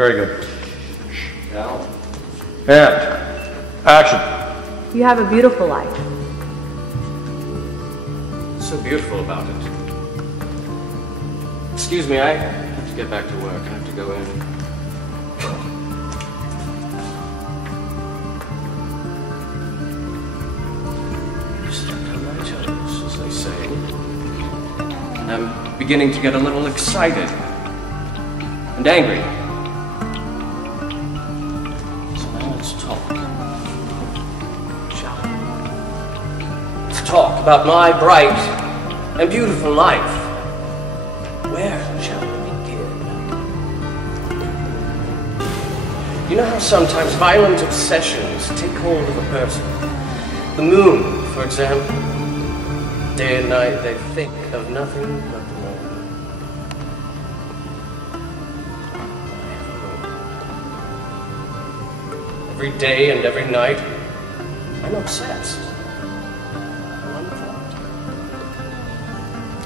Very good. Now. And action. You have a beautiful life. What's so beautiful about it? Excuse me, I have to get back to work. I have to go in. You stepped on my toes, as they say. And I'm beginning to get a little excited and angry. So now let's talk. Shall we? Let's talk about my bright and beautiful life. Where shall we begin? You know how sometimes violent obsessions take hold of a person? The moon, for example. Day and night they think of nothing but the moon. Every day and every night, I'm obsessed. One thought.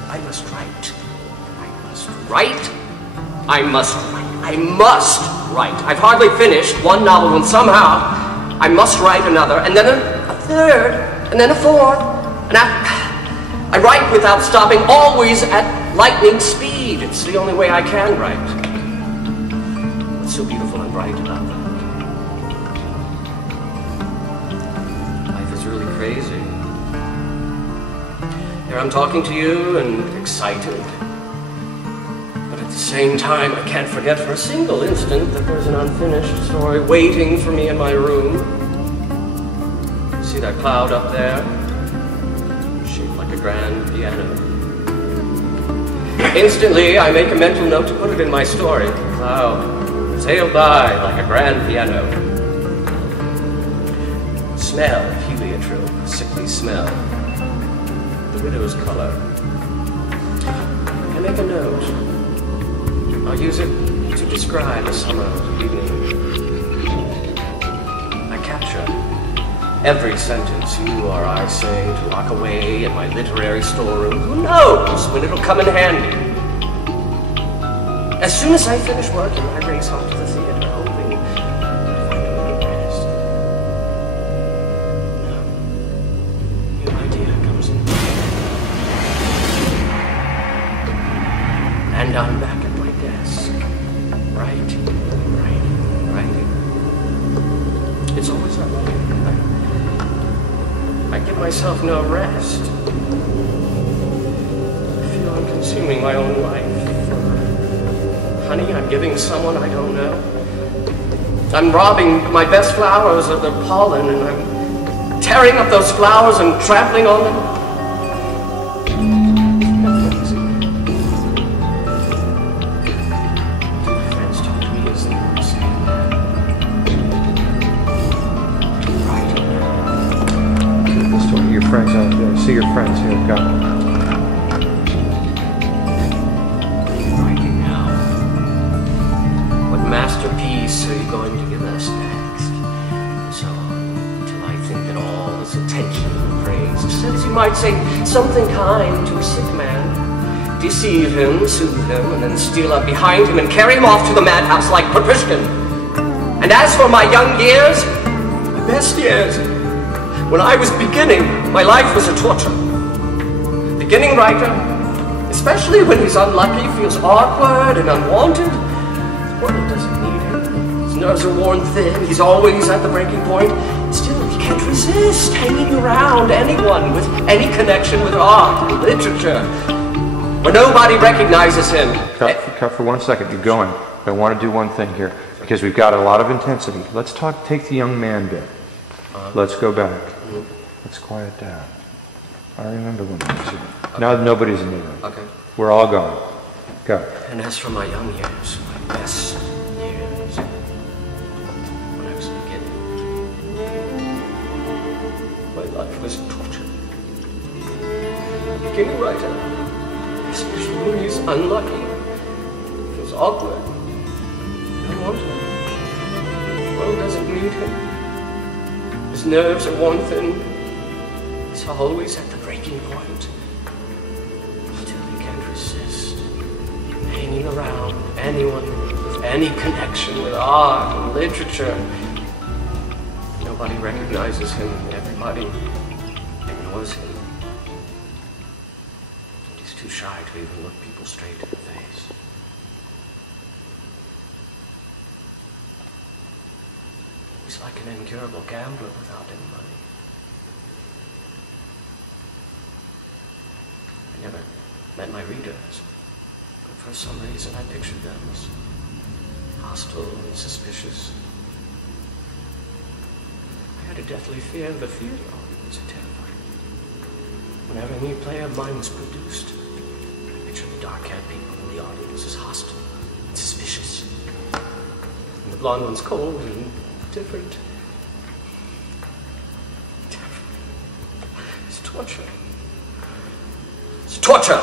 I must write. Write? I must write. I must write. I've hardly finished one novel when somehow I must write another, and then a third, and then a fourth, and I write without stopping, always at lightning speed. It's the only way I can write. What's so beautiful and bright about that? Life is really crazy. Here I'm talking to you and excited. At the same time, I can't forget for a single instant that there's an unfinished story waiting for me in my room. See that cloud up there? Shaped like a grand piano. Instantly, I make a mental note to put it in my story. The cloud sailed by like a grand piano. Smell, heliotrope, sickly smell. The widow's color. I make a note. I'll use it to describe a summer evening. I capture every sentence you or I say to lock away in my literary storeroom. Who knows when it'll come in handy? As soon as I finish working, I race home to the theater, hoping to find a little rest. No. New idea comes in. And I'm back at my desk. Writing. It's always that way. I give myself no rest. I feel I'm consuming my own life. Honey, I'm giving someone I don't know. I'm robbing my best flowers of their pollen, and I'm tearing up those flowers and trampling on them. Friends out there. See your friends here. Go. Writing now. What masterpiece are you going to give us next? And so on, until I think that all is attention and praise. Instead, as you might say, something kind to a sick man. Deceive him, soothe him, and then steal up behind him and carry him off to the madhouse like Patrician. And as for my young years, my best years, when I was beginning, my life was a torture. Beginning writer, especially when he's unlucky, feels awkward and unwanted. The world doesn't need him. His nerves are worn thin. He's always at the breaking point. Still, he can't resist hanging around anyone with any connection with art and literature, where nobody recognizes him. Cut for 1 second. You're going. I want to do one thing here, because we've got a lot of intensity. Let's take the young man bit. Let's go back. Let's quiet down. I remember when I was here. Okay. Now nobody's in the room. Okay. We're all gone. Go. And as for my young years, my best years, when I was beginning, my life was torture. Beginning writer, especially when he's unlucky, feels awkward, unwanted. The world doesn't need him. His nerves are worn thin. He's always at the breaking point. Still he can't resist hanging around anyone with any connection with art and literature. Nobody recognizes him, everybody ignores him. And he's too shy to even look people straight in the face. He's like an incurable gambler without any money. I never met my readers, but for some reason I pictured them as hostile and suspicious. I had a deathly fear of the theater audience, terrifying. Whenever a new play of mine was produced, I pictured the dark-haired people in the audience as hostile and suspicious, and the blonde ones cold and different. It's torture. It's torture!